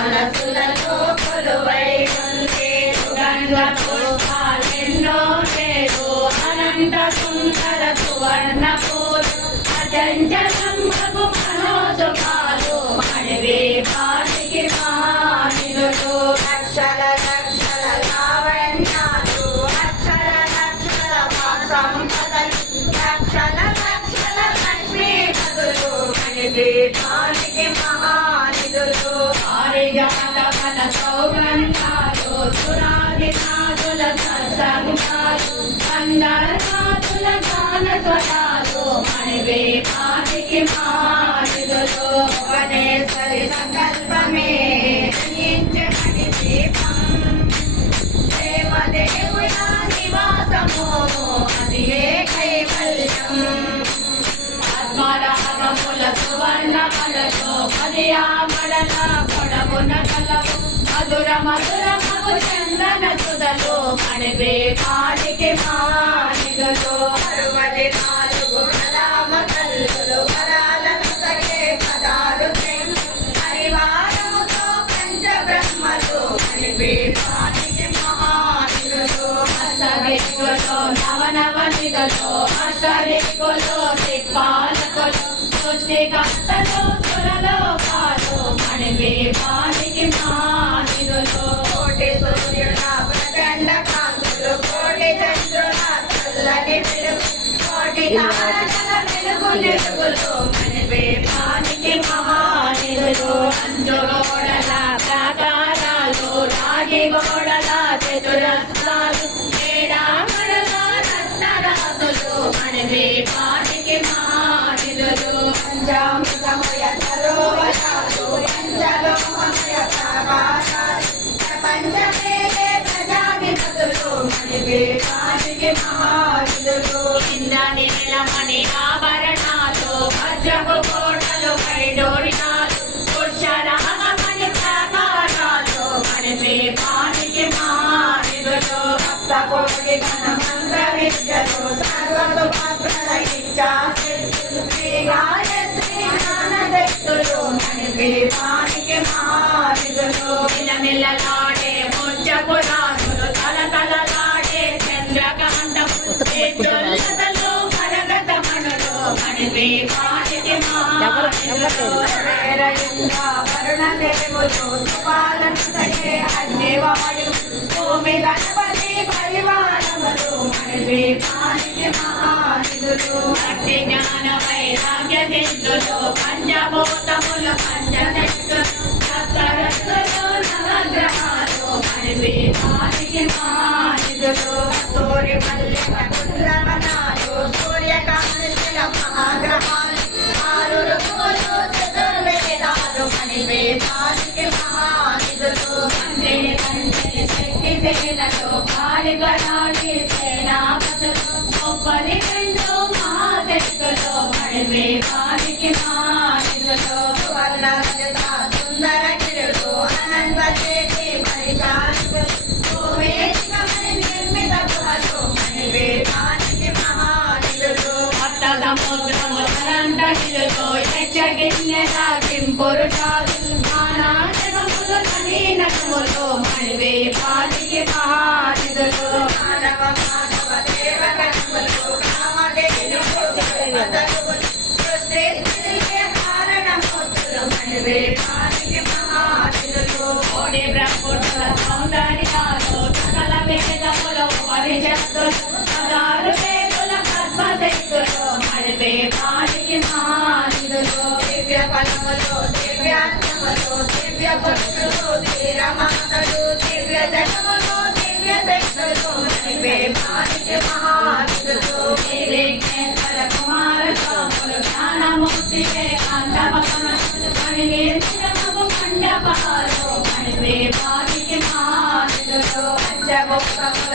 మనసులలో కొలువై ఉంది సుగంధ పుష్పాలెన్నో లేదు అనంత సుందర సువర్ణ పూలు అచంచలంబగు మనోజుగాలు మణివే పాటికి మానిదులు లక్షల లక్షల లావణ్యాలు లక్షల లక్షల సంపదలు లక్షల లక్షల లక్ష్మీ పదులు మణివే పాటికి మహానిదులు ఆరిజాత మన సౌగంధాలు సురాదినాదుల సత్సంగాలు అందరనాదుల గాన స్వరాలు మణివే పాటికి మానిదులు ఉపదేశరి సంకల్పమే జయించమని దీపం దేవదేవుల నివాసము అది ఏ కైవల్యం ఆత్మరాగముల సువర్ణ కళలో పదియామడల పొడవున కలవు మధుర మధుర మగు చందన సుధలు మణివే పాటికి మానిదులు 64 ప్రధామ కల్లులు వరాలను సగే పదాలు పరివారముతో పంచబ్రహ్మలు మణివే పాటికి మహానిదులు అష్టదిక్కులో నవనవనిదలో అష్టదిక్కులో దిక్పాలకులు సృష్టికర్తలు సురలోకాలు మణివే పాటికి మానిదులు కోటి సూర్యుల ప్రచండ కాంతులు కోటి చంద్రుల చల్లని వెలుగు కోటి తారకల వెలుగు నిలుగులు మణివే పాటికి మహానిదులు అంజుగోడల ప్రాకారాలు రాగి గోడల చతురస్రాలు ఏడామడల రత్నరాసులు మణివే పాటికి మహానిదులు పంచామృతమయ సరోవరాలు పంచలోహమయ ప్రాకారాలు ప్రపంచమేలే ప్రజాధిపతులు మణివే పాటికి మహానిదులు ఇంద్రనీల మణి ఆభరణాలు వజ్రపు కోటలు వైడూర్యాలు పుష్యరాగమణి ప్రాకారాలు మణివే పాటికి మహానిదులు సప్తకోటి ఘన మంత్ర విద్యలు సర్వసుభద్రల ఇచ్చాశక్తులు శ్రీ గాయత్రి జ్ఞానశక్తులు మణివే పాటికి మహానిదులు నిలనిలలాడే ముత్యపురాసులు తలతలలాడే చంద్రకాంతము తేజోల్లతలు కరగతమణులు మణివే పాటికి మహానిదులు వరుణదేవులు సుపాలను సగే అగ్నివాయు భూమి గణపతి పరివారములు మణివే పాటికి మహానిదులు అగ్ని జ్ఞాన వైరాగ్య సిద్ధులు పంచభూతములు పంచశక్తులు సప్తరత్తులు నవగ్రహాలు మణివే పాటికి మహానిదులు సూర్య మల్లి వనాలు సూర్యకాంతుల మహాగ్రహాలు ఆరు ఋతువులు చతుర్వేదాలు మణివే పాటికి మహానిదులు అంజలి కంజలి శక్తి సేనలు కాళిగణాలి సేనాపతులు ముప్పది రెండు మహాశక్తులు మణివే పాటికి మహానిదులు సువర్ణ రజత సుందర గిరులు అనంత చేతి పరిచారకులు భూవేదికమని నిర్మిత గుహలు మణివే పాటికి మహానిదులు సప్త సముద్రము అనంత గిరులు యక్షగిన్నెల కింపురుషాలు నానా జగములు నవీనములు మణివే పాటికి మహానిదులు మానవ మానవ దేవగణములు కామధేను సృష్టి స్థితికి కారణమూర్తులు మణివే పాటికి మహానిదులు కోటి బ్రహ్మణుల సౌందర్యాలు సకల వేదములు పరిషత్తులు సదారు వేదుల పద్మశక్తులు మణివే పాటికి మహానిదులు దివ్య ఫలములు దివ్యాష్టములు దివ్య భక్తులు ధీరమాతలు దివ్య జగములు దివ్య శక్తులు మణివే పాటికి మహానిదులు విఘ్నేశ్వర కుమార స్వాములు జ్ఞానమూర్తి వేదాంతమగమనములు మణివేదికమగు మండపాలు మణివే పాటికి మహానిదులు పంచభూతముల